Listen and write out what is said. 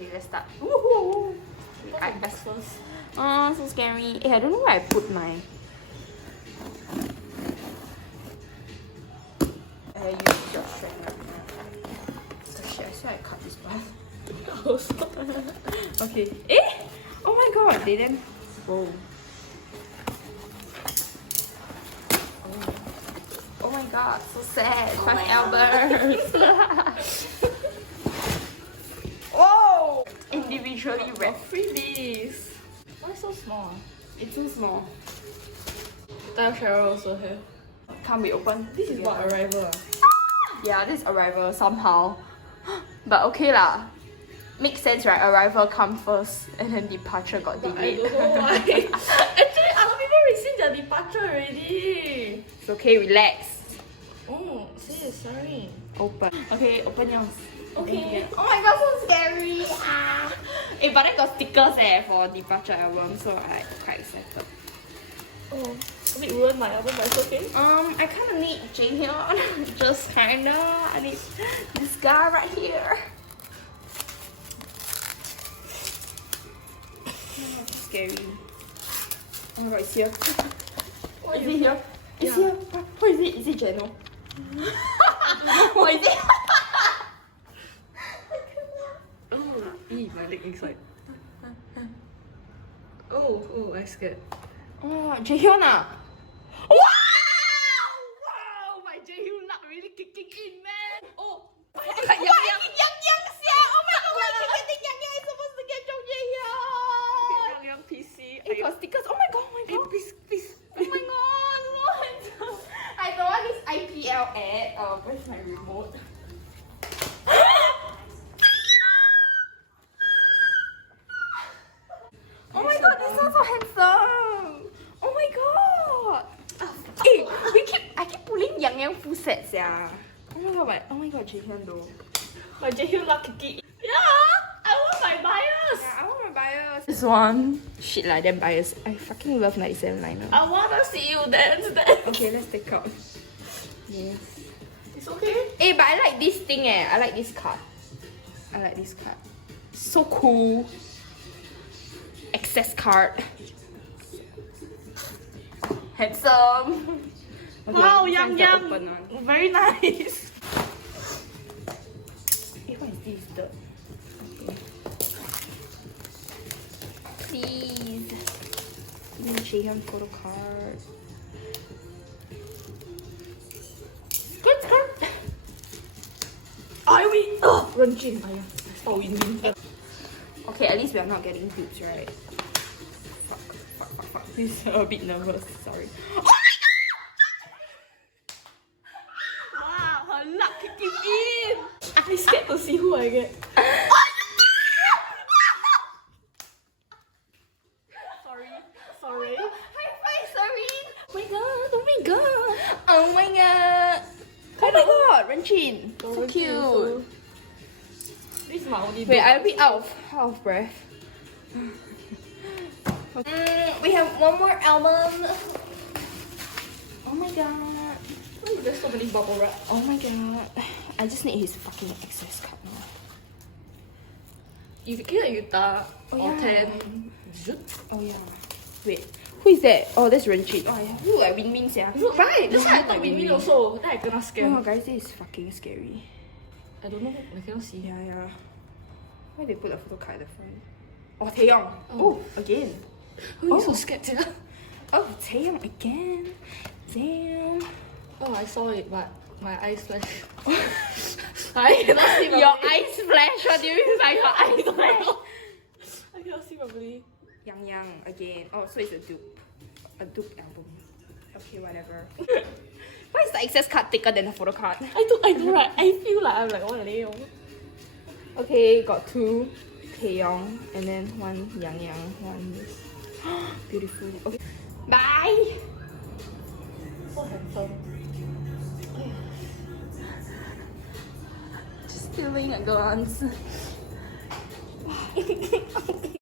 Okay, let's start. Woohoo! I best first. Oh, so scary. Hey, I don't know where I put my. I use your shredder. Oh shit, I swear I cut this part. Okay. Eh? Oh my god, they then. Whoa. Oh my god, so sad. Oh my Albert. Oh! Individually wrapped freebies. Why so small? It's too small. Tell Cheryl also have. Can't be open. This is what arrival. Yeah, this arrival somehow. But okay lah. Makes sense, right? Arrival come first and then departure got But I delayed. don't know why. Actually, other people received their departure already. It's okay, relax. Oh, sis, sorry. Open. Okay, open yours. Okay. Oh my god, so scary. Ah. Eh, but then got stickers for departure album, so I quite excited. Oh, a bit ruined my album, but it's okay. I kinda need Jaehyun. Just kinda. I need this guy right here. Oh, scary. Oh my god, it's here. Is it here? It's here. Who is it? Is it Jeno? What is it? My leg inside. Oh, I scared. Oh, Jaehyun ah. Wow! My Jaehyun luck really kicking in, man. Oh, Why I keep Yang Yang sia? Oh my god, why I keep getting Yang Yang? I'm supposed to get Jung Jaehyun. Young PC. It got stickers. Oh my god, oh my god. Please. Oh my god, what? I don't want this IPL ad. Where's my remote? Oh my god, this one's so handsome. Oh my god. Hey, I keep pulling Yang Yang full sets, yeah. Oh my god, Jaehyun though. My Jaehyun luck kicking in. Yeah, I want my bias. Yeah, I want my bias. This one. Shit like them bias. I fucking love 97 liner. I wanna see you dance. Okay, let's take out. Yes. It's okay. Hey, but I like this thing I like this card. I like this card. So cool. Access card. Handsome. Okay, Wow, this Yang one's the Yang. open one. Very nice. Hey, what is this? The... Okay. Please. Give me a Jaehyun photo card. Skirt. I win. Oh, Renjin. Oh, win. Okay, at least we are not getting dupes, right? Fuck. This is a bit nervous. Sorry. Oh my god! Wow, her luck kicking in. I'm scared to see who I get. Sorry. High five, Serene! Oh my god. Oh my god! Oh my god, Renjin! So cute. This is my only Wait, I'm a bit out of breath. We have one more album. Oh my god. Why is there so many bubble wrap? Oh my god. I just need his fucking access card now. You can Utah Oh, or yeah. 10. Oh yeah. Wait, who is that? Oh, that's Renjin. Oh yeah. Look like Win Win sia. Right, that's why I Look thought like Win Win also. Then I kena Oh scam. guys, this is fucking scary. I don't know, I cannot see. Yeah. Why they put a photo card at the front? Oh, Taeyong. Oh, again. Who is Oh. so scared? Sia? Oh, Taeyong again. Damn. Oh, I saw it, but my eyes flash. I cannot see properly. Your eyes flash. What do you mean by your eyes flash? I cannot see properly. Yang Yang again. Oh, so it's a dupe. A dupe album. Okay, whatever. Why is the access card thicker than the photo card? I do right. I feel like I'm like one Leo. Okay, got two Taeyong and then one Yang Yang. One this. Beautiful. Okay. Bye! So handsome. Stealing a glance.